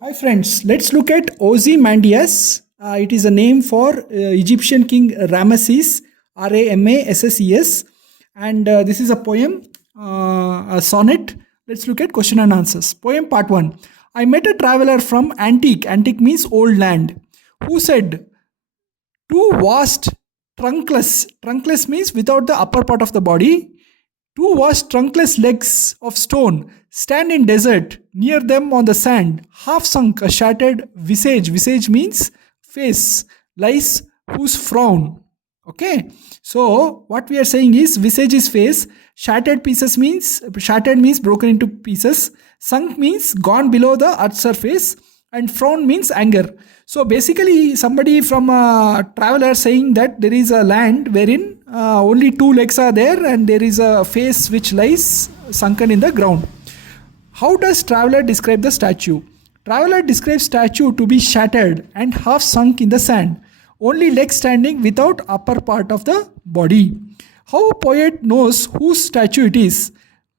Hi friends, let's look at Ozymandias. It is a name for Egyptian king Ramesses, Ramasses, and this is a poem, a sonnet. Let's look at question and answers. Poem part 1. I met a traveler from Antique. Antique means old land, who said, two vast trunkless. Trunkless means without the upper part of the body. Two vast trunkless legs of stone stand in desert. Near them on the sand, half sunk, a shattered visage. Visage means face. Lies whose frown. Okay. So what we are saying is visage is face. Shattered means broken into pieces. Sunk means gone below the earth's surface. And frown means anger. So basically somebody from a traveler saying that there is a land wherein only two legs are there and there is a face which lies sunken in the ground. How does traveler describe the statue? Traveler describes statue to be shattered and half sunk in the sand. Only legs standing without upper part of the body. How a poet knows whose statue it is?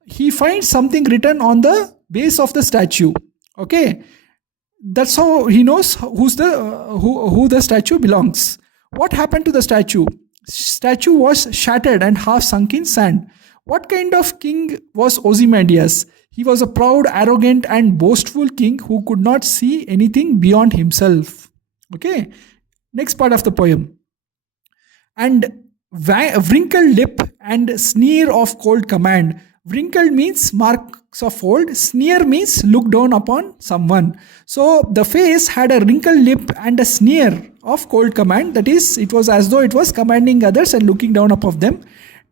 He finds something written on the base of the statue. Okay. That's how he knows who the statue belongs. What happened to the statue? Statue was shattered and half sunk in sand. What kind of king was Ozymandias? He was a proud, arrogant and boastful king who could not see anything beyond himself. Okay. Next part of the poem. And wrinkled lip and sneer of cold command. Wrinkled means marks of old. Sneer means look down upon someone. So the face had a wrinkled lip and a sneer of cold command. That is, it was as though it was commanding others and looking down upon them.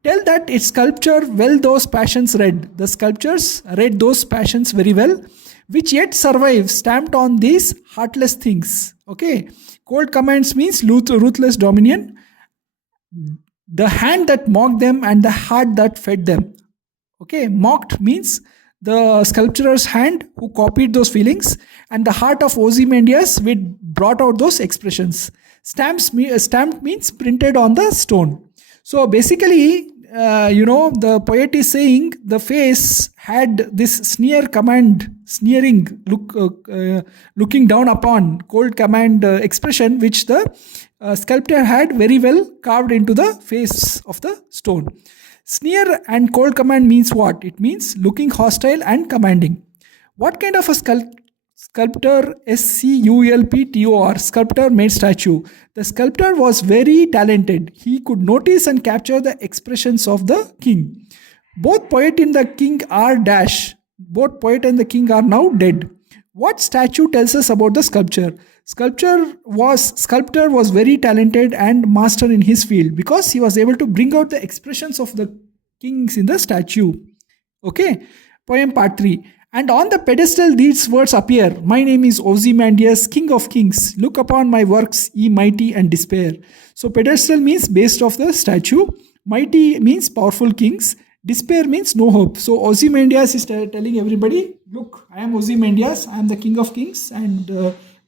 Tell that its sculpture well those passions read. The sculptures read those passions very well, which yet survive, stamped on these heartless things. Okay. Cold commands means ruthless dominion. The hand that mocked them and the heart that fed them. Okay, mocked means the sculptor's hand who copied those feelings, and the heart of Ozymandias which brought out those expressions. Stamped means printed on the stone. So basically, the poet is saying the face had this sneering looking down upon, cold command expression, which the sculptor had very well carved into the face of the stone. Sneer and cold command means what? It means looking hostile and commanding. What kind of a sculptor, sculptor, sculptor made statue? The sculptor was very talented. He could notice and capture the expressions of the king. Both poet and the king are Both poet and the king are now dead. What statue tells us about the sculpture? Sculptor was very talented and master in his field because he was able to bring out the expressions of the kings in the statue. Okay. Poem part 3. And on the pedestal these words appear. My name is Ozymandias, king of kings. Look upon my works, ye mighty, and despair. So pedestal means base of the statue. Mighty means powerful kings. Despair means no hope. So Ozymandias is telling everybody, look, I am Ozymandias, I am the king of kings, and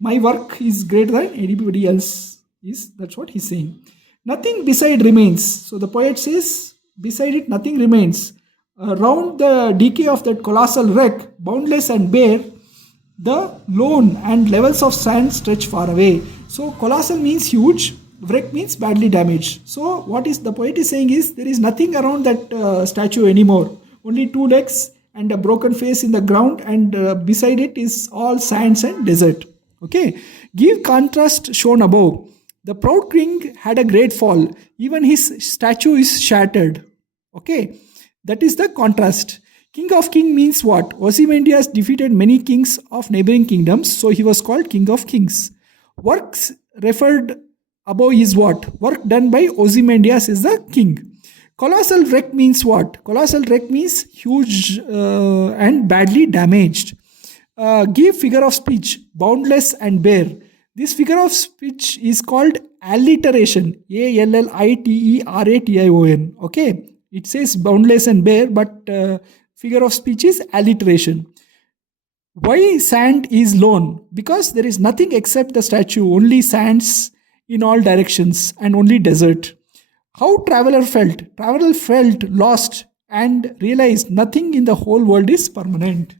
my work is greater than anybody else is. That's what he's saying. Nothing beside remains. So the poet says, beside it nothing remains. Around the decay of that colossal wreck, boundless and bare, the lone and levels of sand stretch far away. So colossal means huge, wreck means badly damaged. So what is the poet is saying is, there is nothing around that statue anymore. Only two legs and a broken face in the ground, and beside it is all sands and desert. Okay. Give contrast shown above. The proud king had a great fall. Even his statue is shattered. Okay. That is the contrast. King of king means what? Ozymandias defeated many kings of neighboring kingdoms, so he was called king of kings. Works referred above is what? Work done by Ozymandias is the king. Colossal wreck means what? Colossal wreck means huge and badly damaged. Give figure of speech, boundless and bare. This figure of speech is called alliteration. Alliteration. Okay. It says boundless and bare, but figure of speech is alliteration. Why sand is lone? Because there is nothing except the statue, only sands in all directions and only desert. How traveler felt? Traveler felt lost and realized nothing in the whole world is permanent.